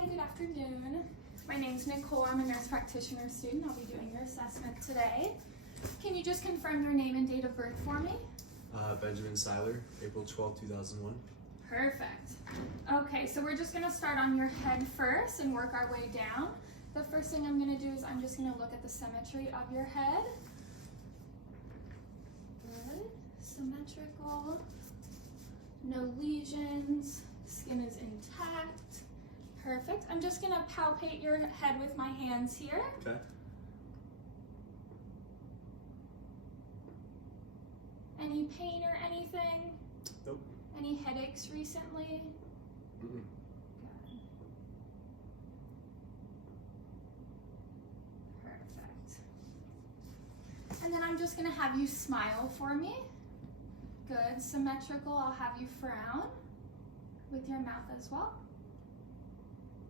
Hi, good afternoon. My name's Nicole. I'm a nurse practitioner student. I'll be doing your assessment today. Can you just confirm your name and date of birth for me? Benjamin Seiler, April 12, 2001. Perfect. Okay, so we're just gonna start on your head first and work our way down. The first thing I'm gonna do is I'm just gonna look at the symmetry of your head. Good, symmetrical, no lesions, skin is intact. Perfect. I'm just gonna palpate your head with my hands here. Okay. Any pain or anything? Nope. Any headaches recently? Mm-mm. Good. Perfect. And then I'm just gonna have you smile for me. Good, symmetrical. I'll have you frown with your mouth as well.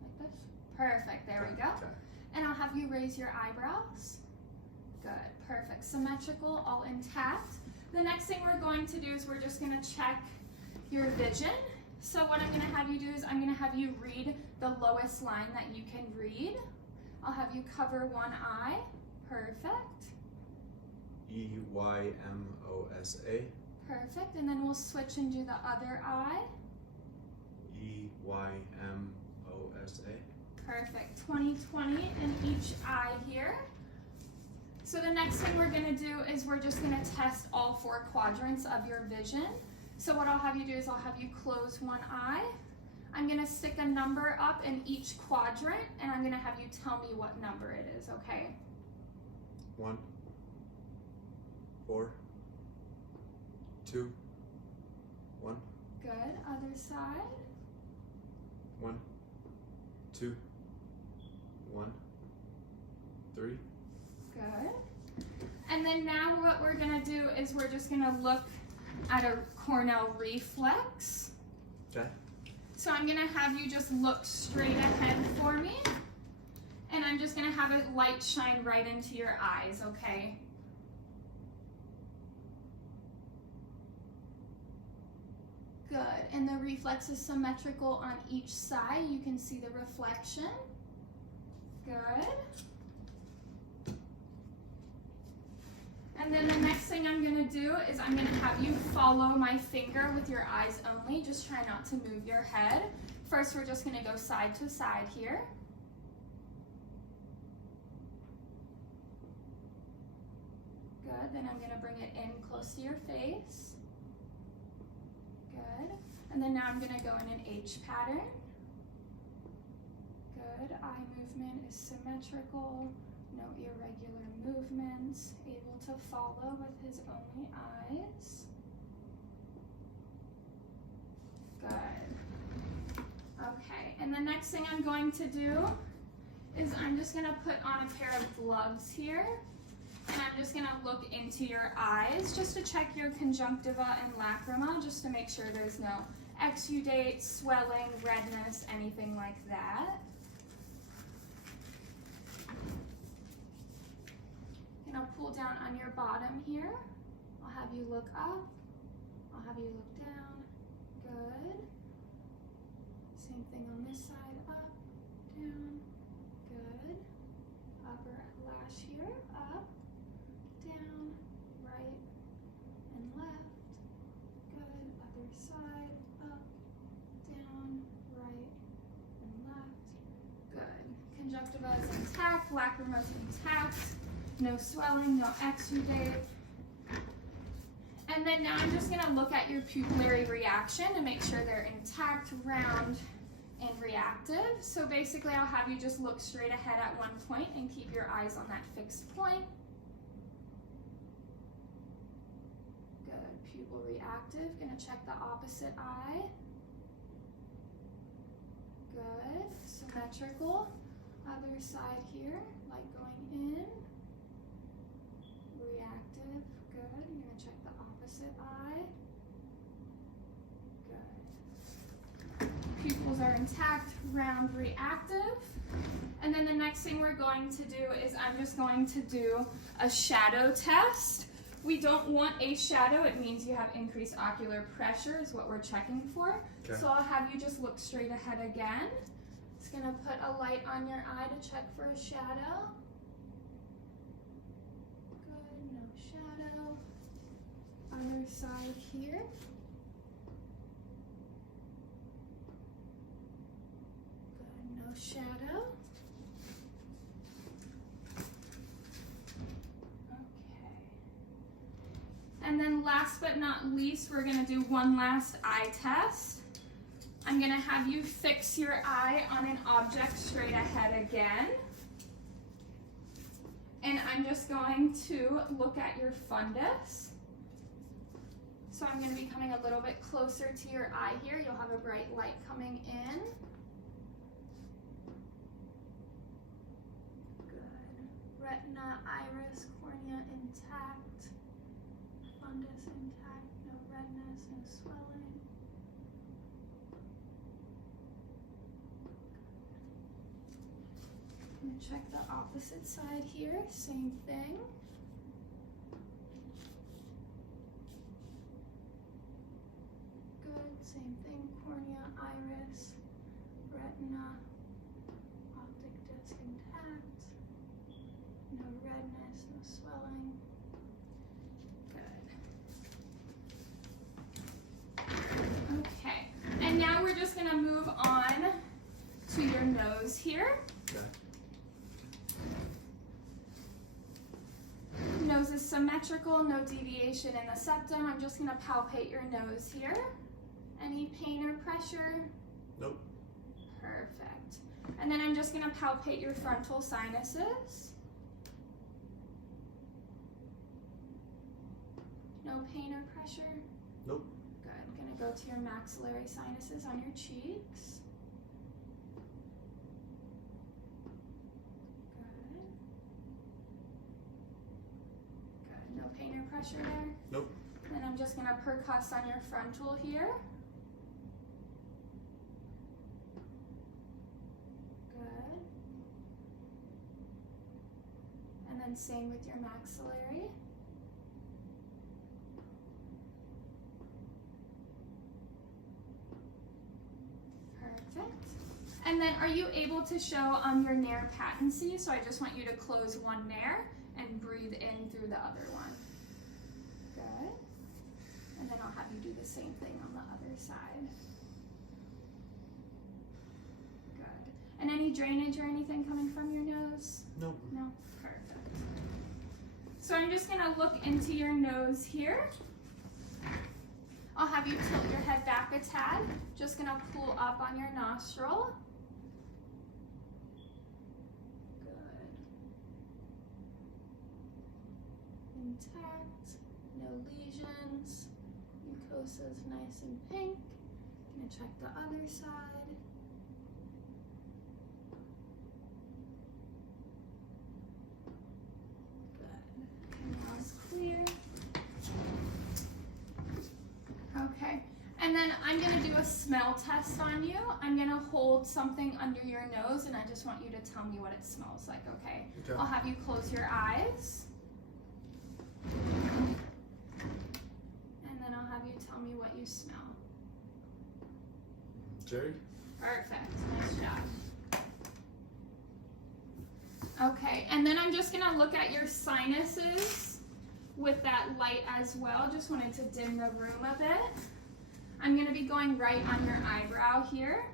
Like this. Perfect, there we go. Okay. And I'll have you raise your eyebrows. Good, perfect. Symmetrical, all intact. The next thing we're going to do is we're just gonna check your vision. So what I'm gonna have you do is I'm gonna have you read the lowest line that you can read. I'll have you cover one eye. Perfect. E-Y-M-O-S-A. Perfect, and then we'll switch and do the other eye. E-Y-M-O-S-A. Perfect, 20/20 in each eye here. So the next thing we're gonna do is we're just gonna test all four quadrants of your vision. So what I'll have you do is I'll have you close one eye. I'm gonna stick a number up in each quadrant and I'm gonna have you tell me what number it is, okay? 1, 4, 2, 1, Good, other side. 1, 2, 1, 3. Good. And then now what we're gonna do is we're just gonna look at a Cornell reflex. Okay. So I'm gonna have you just look straight ahead for me. And I'm just gonna have a light shine right into your eyes, okay? Good, and the reflex is symmetrical on each side. You can see the reflection. Good. And then the next thing I'm gonna do is I'm gonna have you follow my finger with your eyes only. Just try not to move your head. First, we're just gonna go side to side here. Good, then I'm gonna bring it in close to your face. Good, and then now I'm gonna go in an H pattern. Good, eye movement is symmetrical. No irregular movements, able to follow with his only eyes. Good. Okay, and the next thing I'm going to do is I'm just gonna put on a pair of gloves here, and I'm just gonna look into your eyes just to check your conjunctiva and lacrima, just to make sure there's no exudate, swelling, redness, anything like that. And I'll pull down on your bottom here. I'll have you look up. I'll have you look down. Good. Same thing on this side. Up, down. Good. Upper lash here. Up, down, right, and left. Good. Other side. Up, down, right, and left. Good. Conjunctiva is intact. Lacrima is intact. No swelling, no exudate. And then now I'm just gonna look at your pupillary reaction to make sure they're intact, round, and reactive. So basically I'll have you just look straight ahead at one point and keep your eyes on that fixed point. Good, pupil reactive. Gonna check the opposite eye. Good, symmetrical. Other side here, light going in. Reactive, good. You're gonna check the opposite eye. Good. Pupils are intact, round, reactive. And then the next thing we're going to do is I'm just going to do a shadow test. We don't want a shadow, it means you have increased ocular pressure is what we're checking for. Okay. So I'll have you just look straight ahead again. Just gonna put a light on your eye to check for a shadow. Good, no shadow. Other side here. Good, no shadow. Okay. And then last but not least, we're gonna do one last eye test. I'm gonna have you fix your eye on an object straight ahead again. And I'm just going to look at your fundus. So I'm gonna be coming a little bit closer to your eye here. You'll have a bright light coming in. Good. Retina, iris, cornea intact. Fundus intact, no redness, no swelling. I'm gonna check the opposite side here, same thing. Good, same thing, cornea, iris, retina, optic disc intact, no redness, no swelling. Good. Okay, and now we're just gonna move on to your nose here. Okay. Nose is symmetrical, no deviation in the septum. I'm just gonna palpate your nose here. Any pain or pressure? Nope. Perfect. And then I'm just gonna palpate your frontal sinuses. No pain or pressure? Nope. Good. I'm gonna go to your maxillary sinuses on your cheeks. No pain or pressure there? Nope. Then I'm just gonna percuss on your frontal here. Good. And then same with your maxillary. Perfect. And then are you able to show your nair patency? So I just want you to close one nair and breathe in through the other one. Good. And then I'll have you do the same thing on the other side. Good. And any drainage or anything coming from your nose? Nope. No? Perfect. So I'm just gonna look into your nose here. I'll have you tilt your head back a tad. Just gonna pull up on your nostril. Intact, no lesions, mucosa is nice and pink. Gonna check the other side. Good. Canal's clear. Okay, and then I'm gonna do a smell test on you. I'm gonna hold something under your nose and I just want you to tell me what it smells like, okay? Okay. I'll have you close your eyes. And then I'll have you tell me what you smell. Cherry? Perfect. Nice job. Okay, and then I'm just gonna look at your sinuses with that light as well. Just wanted to dim the room a bit. I'm gonna be going right on your eyebrow here.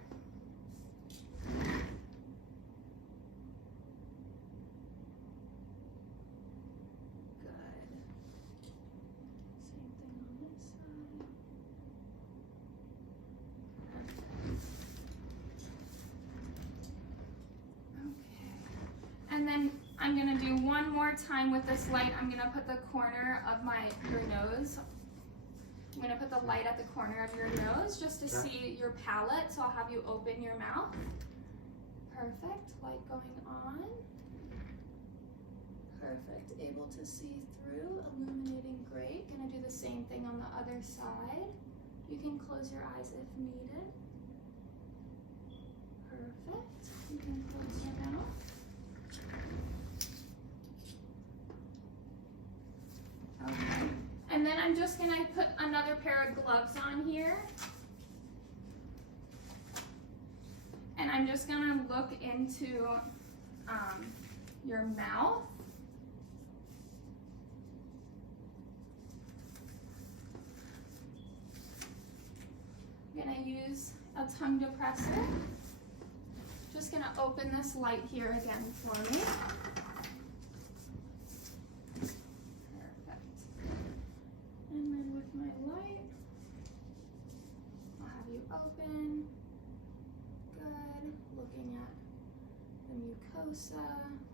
And then I'm gonna do one more time with this light. I'm gonna put the corner of your nose. I'm gonna put the light at the corner of your nose just to see your palate. So I'll have you open your mouth. Perfect, light going on. Perfect, able to see through, illuminating great. Gonna do the same thing on the other side. You can close your eyes if needed. Perfect, you can close your mouth. Okay, and then I'm just gonna put another pair of gloves on here. And I'm just gonna look into your mouth. I'm gonna use a tongue depressor. Just gonna open this light here again for me. Perfect. And then with my light, I'll have you open. Good. Looking at the mucosa,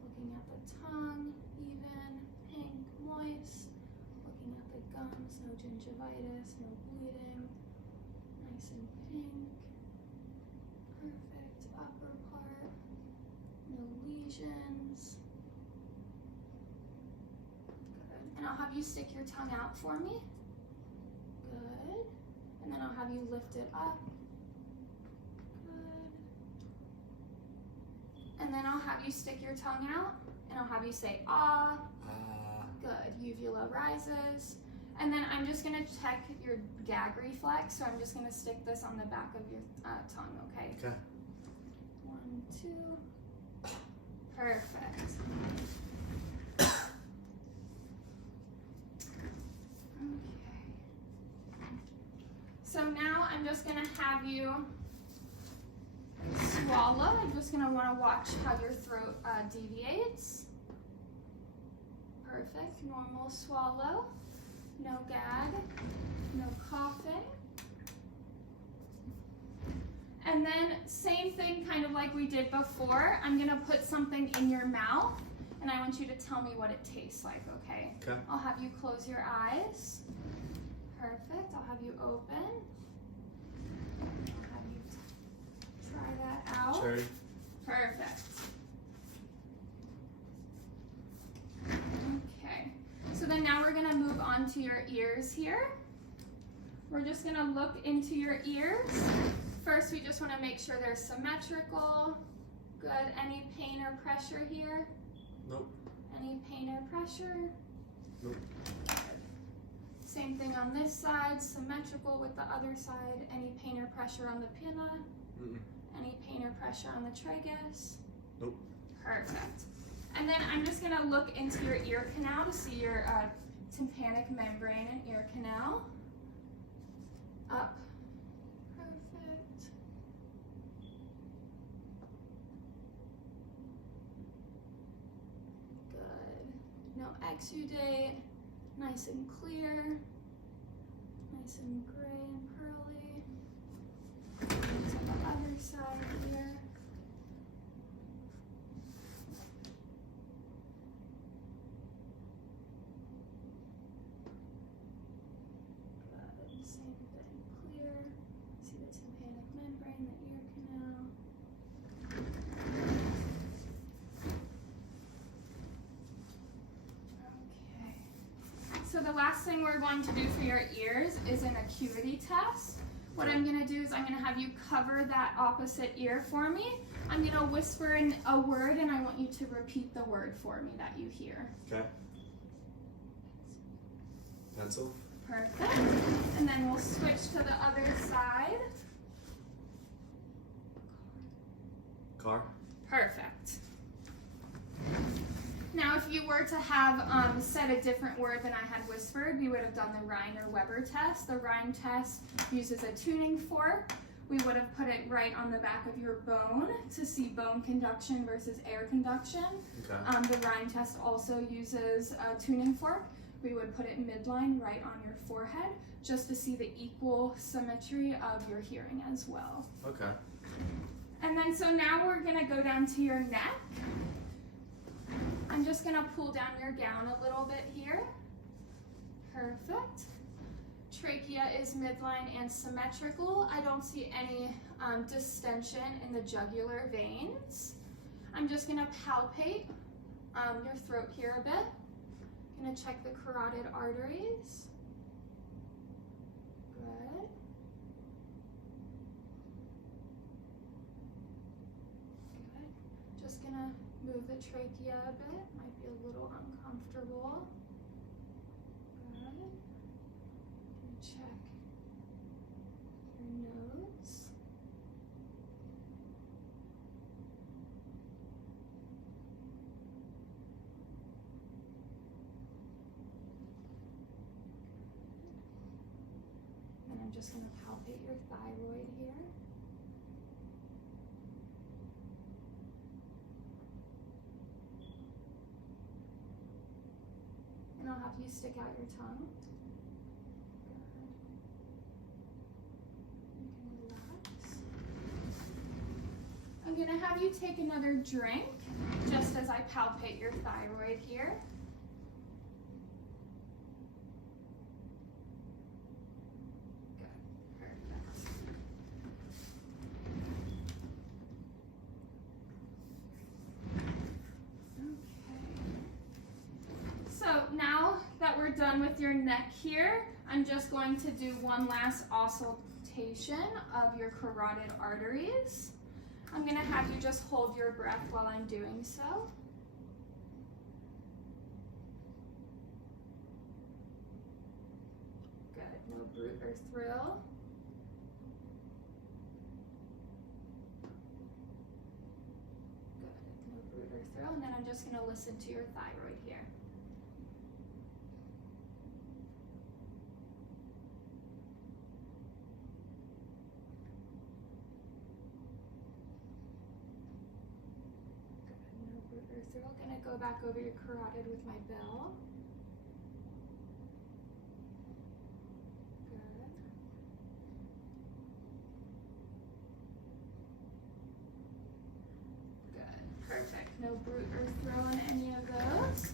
looking at the tongue, even, pink, moist. Looking at the gums, no gingivitis, no bleeding. Nice and pink. Perfect. Upper part, no lesions. Good. And I'll have you stick your tongue out for me. Good. And then I'll have you lift it up. Good. And then I'll have you stick your tongue out, and I'll have you say ah. Good. Uvula rises. And then I'm just going to check your gag reflex, so I'm just going to stick this on the back of your tongue, okay? Okay. 1, 2. Perfect. Okay. So now I'm just going to have you swallow. I'm just going to want to watch how your throat deviates. Perfect. Normal swallow. No gag, no coughing. And then same thing, kind of like we did before, I'm gonna put something in your mouth and I want you to tell me what it tastes like, okay? Okay. I'll have you close your eyes. Perfect, I'll have you open. I'll have you try that out. Cherry. Perfect. Okay. So then now we're gonna move on to your ears here. We're just gonna look into your ears. First, we just wanna make sure they're symmetrical. Good, any pain or pressure here? Nope. Any pain or pressure? Nope. Good. Same thing on this side, symmetrical with the other side. Any pain or pressure on the pinna? Mm-mm. Any pain or pressure on the tragus? Nope. Perfect. And then I'm just gonna look into your ear canal to see your tympanic membrane and ear canal. Up. Perfect. Good. No exudate. Nice and clear. Nice and gray and pearly. To the other side here. Same thing, clear. See the tympanic membrane, the ear canal. Okay. So the last thing we're going to do for your ears is an acuity test. What I'm going to do is I'm going to have you cover that opposite ear for me. I'm going to whisper in a word and I want you to repeat the word for me that you hear. Okay. Pencil. Perfect. And then we'll switch to the other side. Car. Perfect. Now, if you were to have said a different word than I had whispered, we would have done the Rhine or Weber test. The Rhine test uses a tuning fork. We would have put it right on the back of your bone to see bone conduction versus air conduction. Okay. The Rhine test also uses a tuning fork. We would put it midline right on your forehead just to see the equal symmetry of your hearing as well. Okay. And then so now we're gonna go down to your neck. I'm just gonna pull down your gown a little bit here. Perfect. Trachea is midline and symmetrical. I don't see any distension in the jugular veins. I'm just gonna palpate your throat here a bit. Gonna check the carotid arteries. Good. Good. Just gonna move the trachea a bit. Might be a little uncomfortable. Good. Gonna check your nose. just going to palpate your thyroid here. And I'll have you stick out your tongue. Good. You can relax. I'm going to have you take another drink just as I palpate your thyroid here. So now that we're done with your neck here, I'm just going to do one last auscultation of your carotid arteries. I'm going to have you just hold your breath while I'm doing so. Good, no brute or thrill. Good, no brute or thrill. And then I'm just going to listen to your thyroid here. So we're going to go back over your carotid with my bill. Good. Good. Perfect. No brute or thrill in any of those.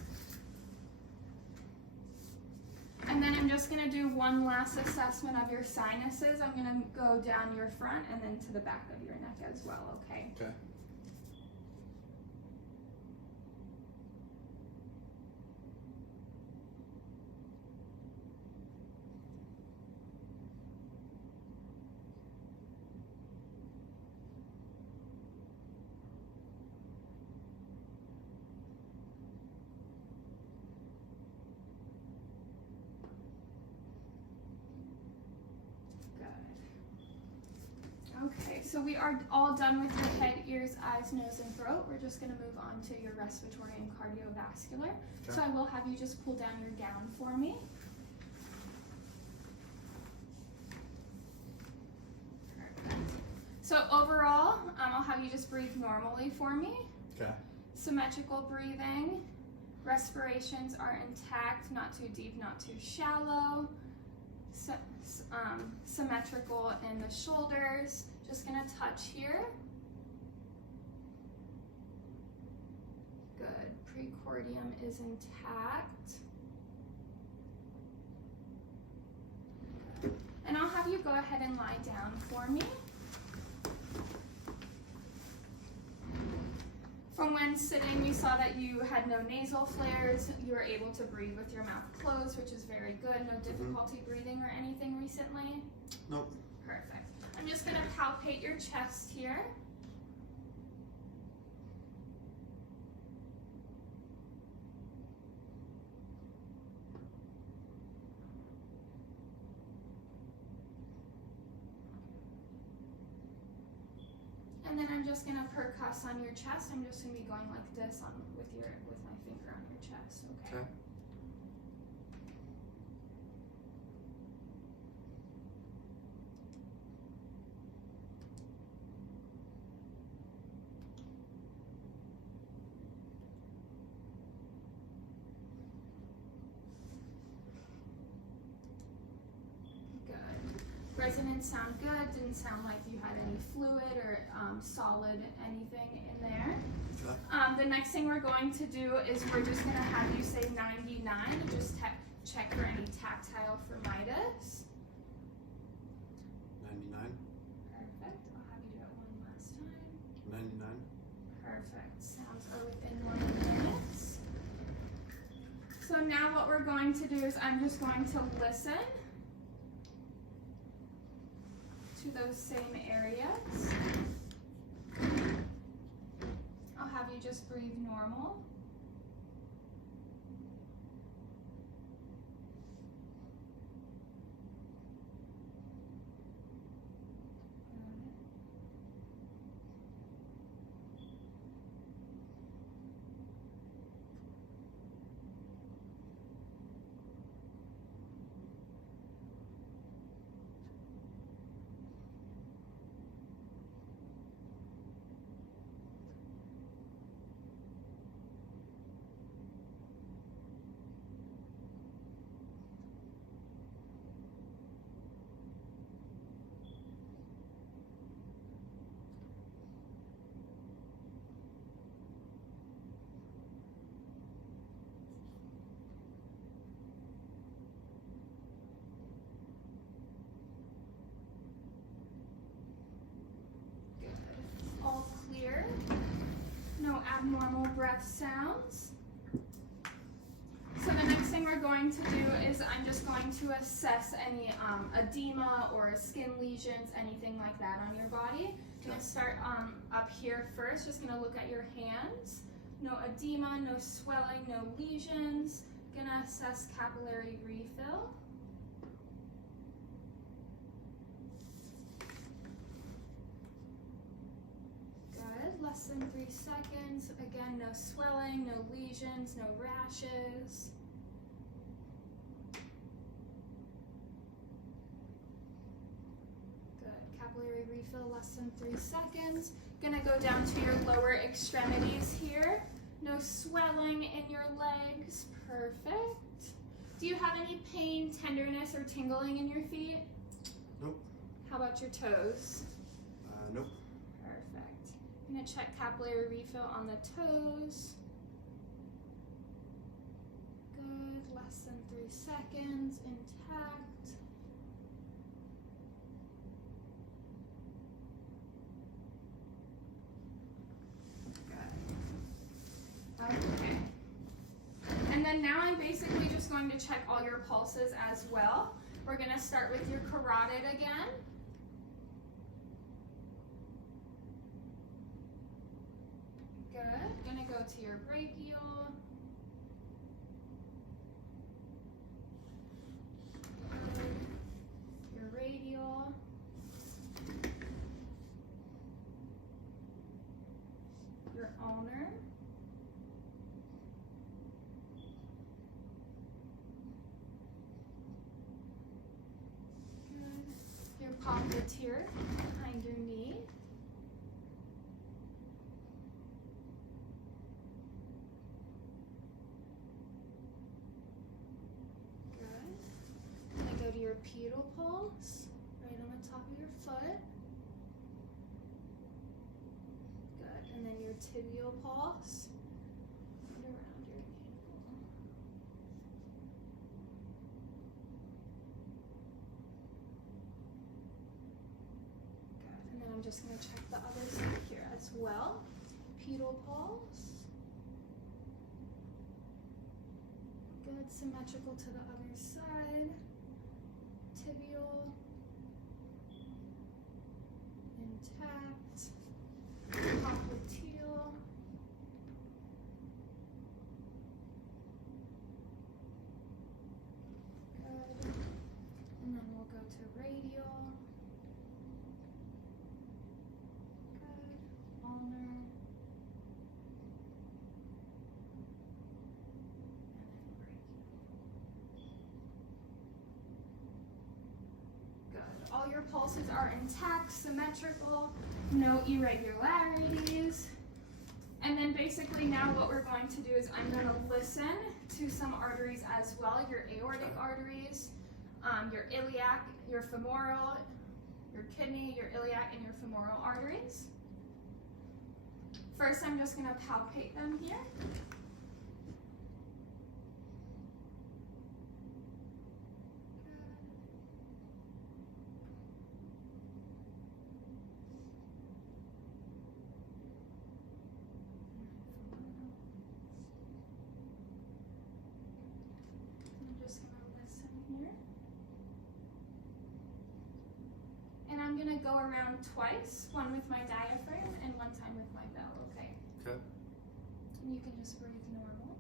And then I'm just going to do one last assessment of your sinuses. I'm going to go down your front and then to the back of your neck as well, okay? Okay. Okay, so we are all done with your head, ears, eyes, nose, and throat. We're just going to move on to your respiratory and cardiovascular. Okay. So I will have you just pull down your gown for me. Perfect. So overall, I'll have you just breathe normally for me. Okay. Symmetrical breathing. Respirations are intact, not too deep, not too shallow. Symmetrical in the shoulders. Just gonna touch here. Good. Precordium is intact. Good. And I'll have you go ahead and lie down for me. From when sitting, we saw that you had no nasal flares. You were able to breathe with your mouth closed, which is very good. No difficulty breathing or anything recently? Nope. Perfect. I'm just going to palpate your chest here. And then I'm just going to percuss on your chest. I'm just going to be going like this on with my finger on your chest, okay? Okay. Resonance sound good. Didn't sound like you had any fluid or solid anything in there. Okay. The next thing we're going to do is we're just going to have you say 99 and just check for any tactile firmitis. 99. Perfect. I'll have you do it one last time. 99. Perfect. Sounds are within 1 minute. So now what we're going to do is I'm just going to listen to those same areas. I'll have you just breathe normal. No abnormal breath sounds. So the next thing we're going to do is I'm just going to assess any edema or skin lesions, anything like that on your body. I'm going to start up here first, just going to look at your hands. No edema, no swelling, no lesions. Going to assess capillary refill. Good, less than 3 seconds. Again, no swelling, no lesions, no rashes. Good, capillary refill, less than 3 seconds. Gonna go down to your lower extremities here. No swelling in your legs, perfect. Do you have any pain, tenderness, or tingling in your feet? Nope. How about your toes? Nope. Perfect. I'm gonna check capillary refill on the toes. Good, less than 3 seconds, intact. Okay. And then now I'm basically just going to check all your pulses as well. We're going to start with your carotid again. Good. Going to go to your brachial. Good. Your radial. Your ulnar. Your popliteal behind your knee. Good. Then go to your pedal pulse, right on the top of your foot. Good. And then your tibial pulse, right around your ankle. And then I'm just going to check the other side here as well. Pedal pulse. Good, symmetrical to the other side. Tibial. Intact. Popliteal. Good. And then we'll go to radial. Ulnar, good. All your pulses are intact, symmetrical, no irregularities. And then basically now what we're going to do is I'm going to listen to some arteries as well, your aortic arteries, your iliac, your femoral, your kidney, your iliac, and your femoral arteries. First, I'm just going to palpate them here. I'm just going to listen here. And I'm going to go around twice, one with my diaphragm and one time with my bell, okay? Okay. And you can just breathe normal.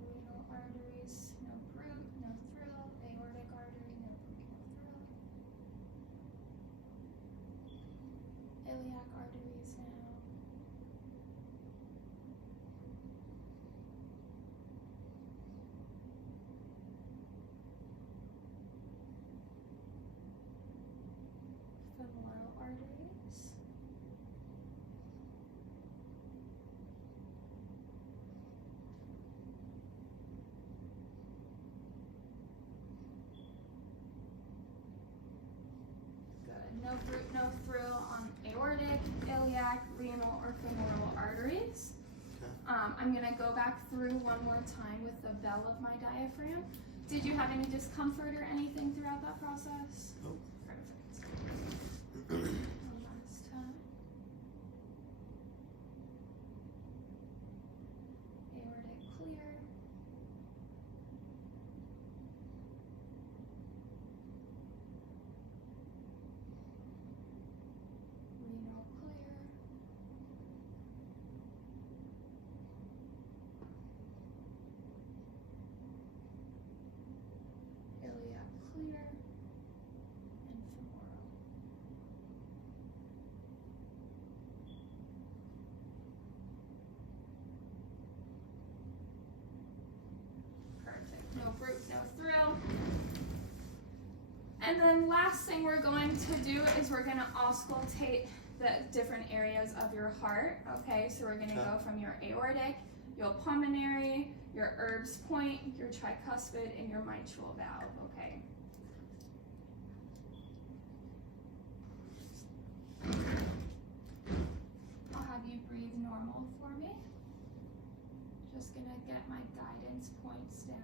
Renal arteries, no brute, no thrill. Aortic artery, no brute, no thrill. Iliac arteries now. Femoral arteries. Good. No brute, no thrill on aortic, iliac, renal, or femoral arteries. I'm gonna go back through one more time with the bell of my diaphragm. Did you have any discomfort or anything throughout that process? Nope. Perfect. One last time. Aortic clear. Renal clear. Iliac clear. And femoral. Perfect. No brute, no thrill. And then last thing we're going to do is we're going to auscultate the different areas of your heart. Okay, so we're going to go from your aortic, your pulmonary, your Erb's point, your tricuspid, and your mitral valve. Okay. I'll have you breathe normal for me. Just going to get my guidance points down.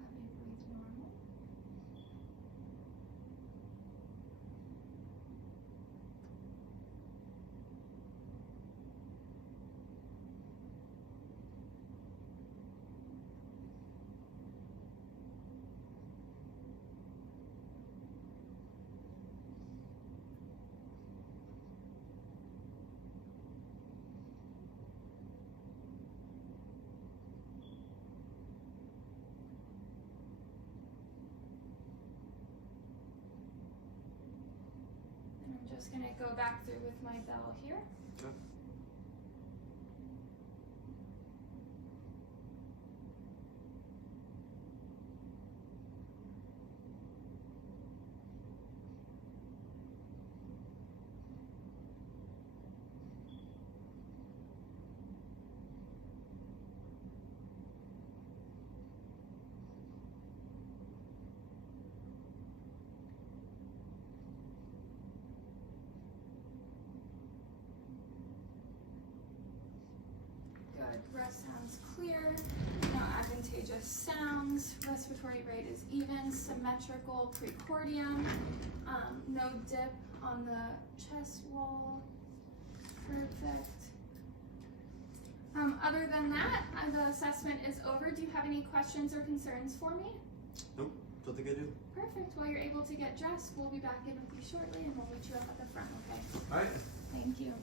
Have you breathe normal. And I'm just going to go back through with my bell here. Okay. Good. Breath sounds clear. No advantageous sounds. Respiratory rate is even. Symmetrical precordium. No dip on the chest wall. Perfect. Other than that, the assessment is over. Do you have any questions or concerns for me? Nope. Don't think I do. Perfect. Well, you're able to get dressed. We'll be back in with you shortly, and we'll meet you up at the front, okay? All right. Thank you.